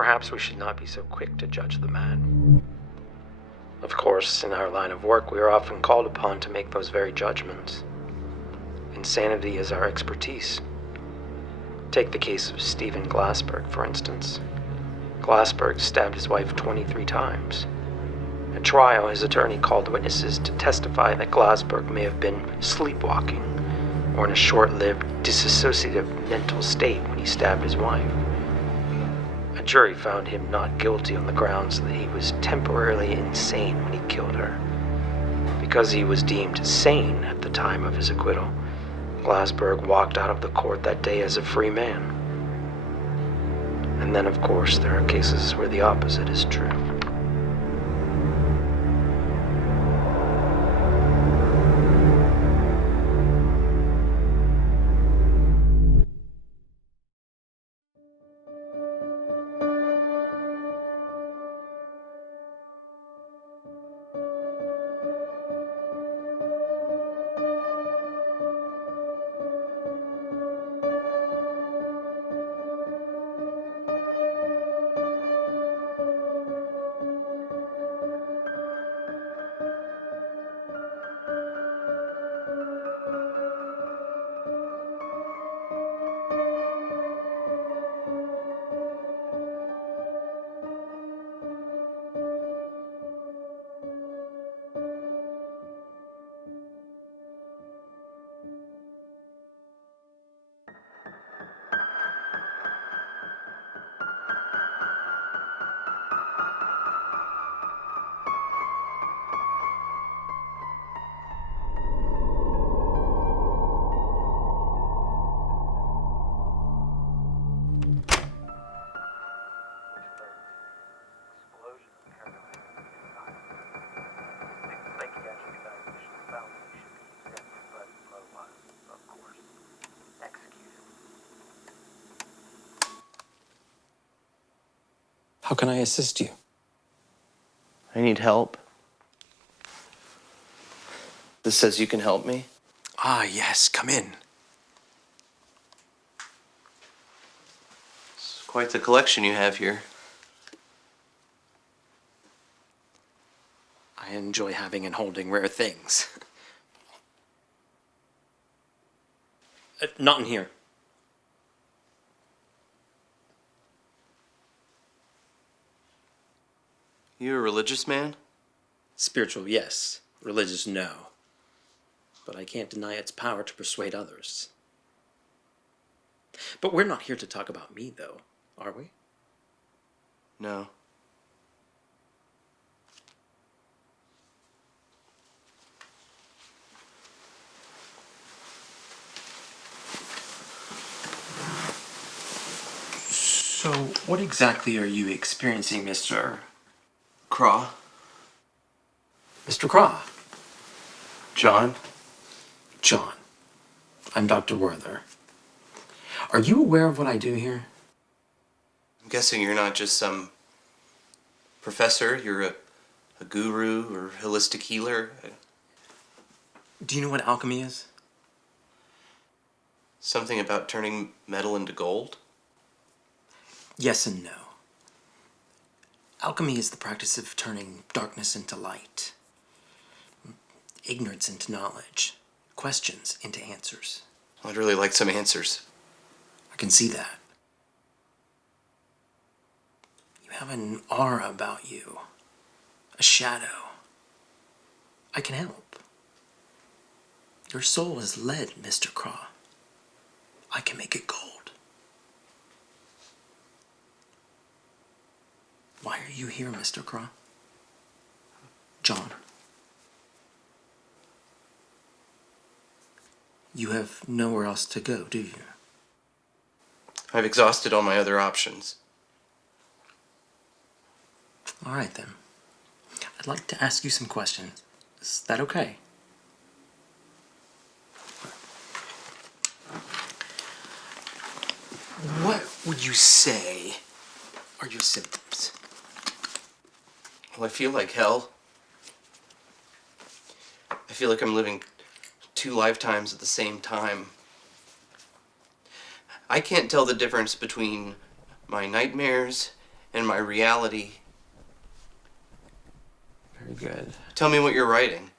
perhaps we should not be so quick to judge the man. Of course, in our line of work, we are often called upon to make those very judgments. Insanity is our expertise. Take the case of Stephen Glassberg, for instance. Glassberg stabbed his wife 23 times. At trial, his attorney called witnesses to testify that Glassberg may have been sleepwalking or in a short-lived dissociative mental state when he stabbed his wife. A jury found him not guilty on the grounds that he was temporarily insane when he killed her. Because he was deemed sane at the time of his acquittal, Glassberg walked out of the court that day as a free man. And then, of course, there are cases where the opposite is true. How can I assist you? I need help. This says you can help me. Ah, yes, come in. It's quite the collection you have here. I enjoy having and holding rare things. Not in here. You a religious man? Spiritual, yes. Religious, no. But I can't deny its power to persuade others. But we're not here to talk about me, though, are we? No. So, what exactly are you experiencing, Mr. Craw? Mr. Craw? John? John. I'm Dr. Werther. Are you aware of what I do here? I'm guessing you're not just some professor. You're a guru or holistic healer. Do you know what alchemy is? Something about turning metal into gold? Yes and no. Alchemy is the practice of turning darkness into light, ignorance into knowledge, questions into answers. I'd really like some answers. I can see that. You have an aura about you, a shadow. I can help. Your soul is lead, Mr. Craw. I can make it gold. Why are you here, Mr. Craw? John. You have nowhere else to go, do you? I've exhausted all my other options. All right, then. I'd like to ask you some questions. Is that okay? What would you say are your symptoms? Well, I feel like hell. I feel like I'm living 2 lifetimes at the same time. I can't tell the difference between my nightmares and my reality. Very good. Tell me what you're writing.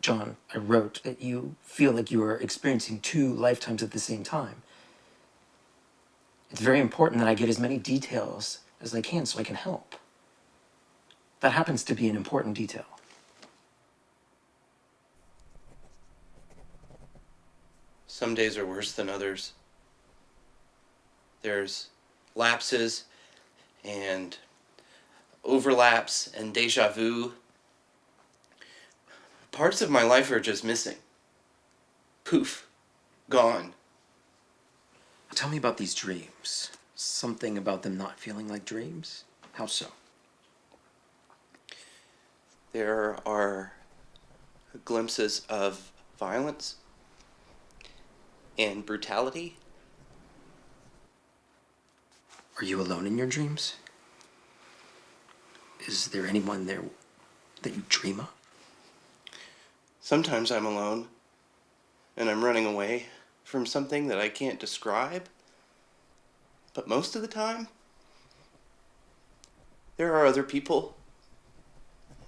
John, I wrote that you feel like you are experiencing two lifetimes at the same time. It's very important that I get as many details as I can so I can help. That happens to be an important detail. Some days are worse than others. There's lapses and overlaps and deja vu. Parts of my life are just missing. Poof. Gone. Tell me about these dreams. Something about them not feeling like dreams? How so? There are glimpses of violence and brutality. Are you alone in your dreams? Is there anyone there that you dream of? Sometimes I'm alone and I'm running away from something that I can't describe. But most of the time, there are other people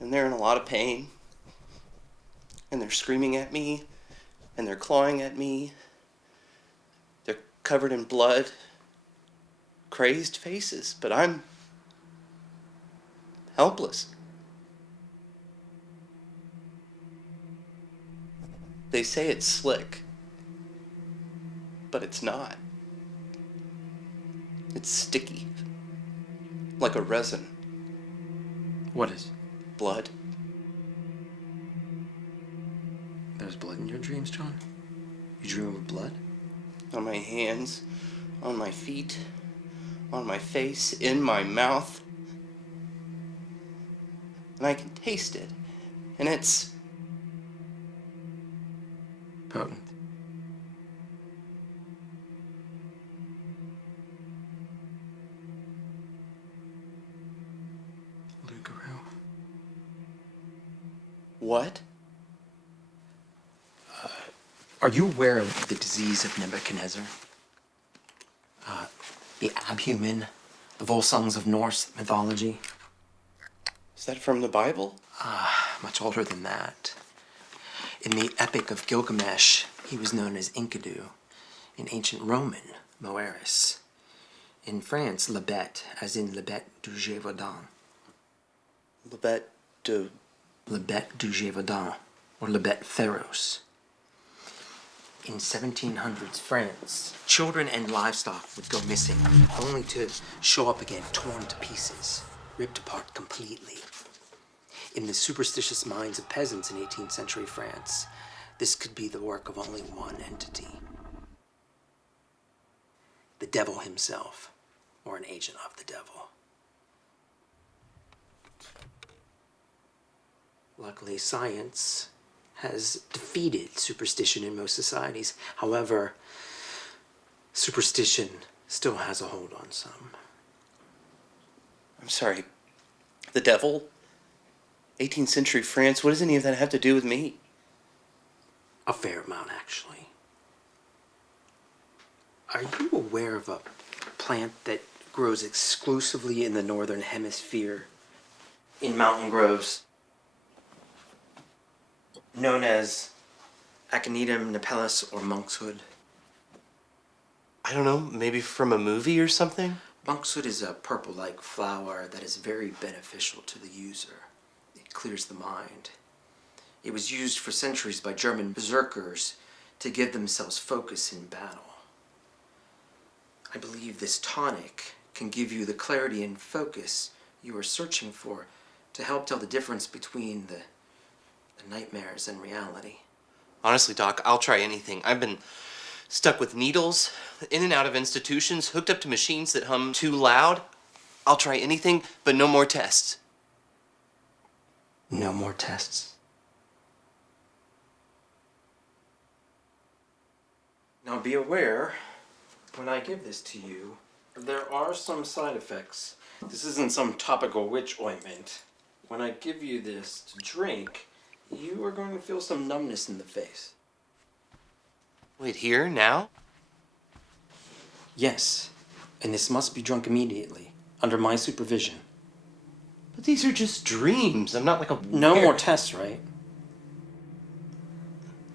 and they're in a lot of pain and they're screaming at me and they're clawing at me. They're covered in blood, crazed faces, but I'm helpless. They say it's slick, but it's not. It's sticky, like a resin. What is? Blood. There's blood in your dreams, John? You dream of blood? On my hands, on my feet, on my face, in my mouth. And I can taste it. And it's Potent. Lugaroo. what? Are you aware of the disease of Nebuchadnezzar? The abhuman, the Volsungs of Norse mythology? Is that from the Bible? Much older than that. In the Epic of Gilgamesh, he was known as Enkidu. In ancient Roman, Moeris. In France, Le Bête, as in Le Bête du Gévaudan. Le Bête de... Le Bête du Gévaudan, or Le Bête féroce. In 1700s France, children and livestock would go missing, only to show up again torn to pieces, ripped apart completely. In the superstitious minds of peasants in 18th century France, this could be the work of only one entity. The devil himself, or an agent of the devil. Luckily, science has defeated superstition in most societies. However, superstition still has a hold on some. I'm sorry. The devil? 18th century France? What does any of that have to do with me? A fair amount, actually. Are you aware of a plant that grows exclusively in the northern hemisphere, in mountain groves, known as Aconitum napellus or monkshood? I don't know, maybe from a movie or something? Monkshood is a purple-like flower that is very beneficial to the user. It clears the mind. It was used for centuries by German berserkers to give themselves focus in battle. I believe this tonic can give you the clarity and focus you are searching for to help tell the difference between the nightmares and reality. Honestly, Doc, I'll try anything. I've been stuck with needles, in and out of institutions, hooked up to machines that hum too loud. I'll try anything, but no more tests. No more tests. Now be aware, when I give this to you, there are some side effects. This isn't some topical witch ointment. When I give you this to drink, you are going to feel some numbness in the face. Wait, here? Now? Yes, and this must be drunk immediately. under my supervision. But these are just dreams. I'm not like a... No more tests, right?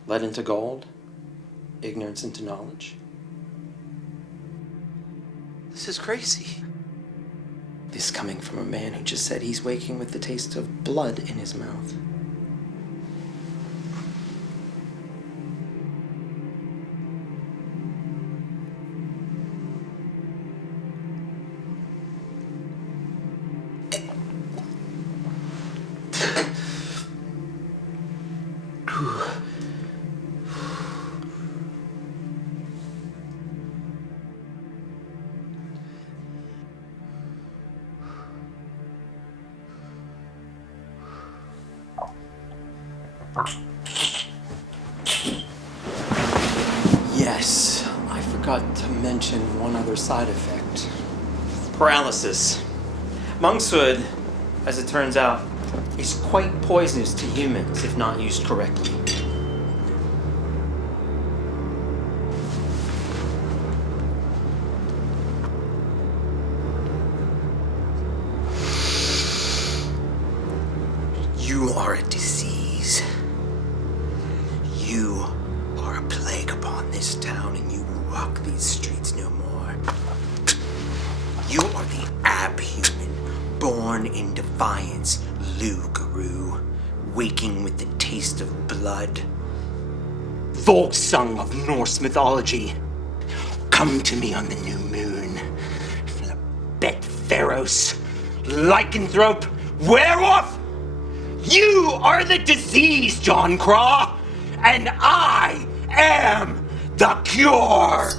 Lead into gold, ignorance into knowledge. This is crazy. This coming from a man who just said he's waking with the taste of blood in his mouth. Yes, I forgot to mention one other side effect. Paralysis. Monkshood, as it turns out, is quite poisonous to humans if not used correctly. You are a disease. You are a plague upon this town, and you will walk these streets no more. You are the abhuman, born in defiance, Lou-Guru, waking with the taste of blood. Volsung of Norse mythology, come to me on the new moon. Bet Pharos, lycanthrope, werewolf! You are the disease, John Craw, and I am the cure!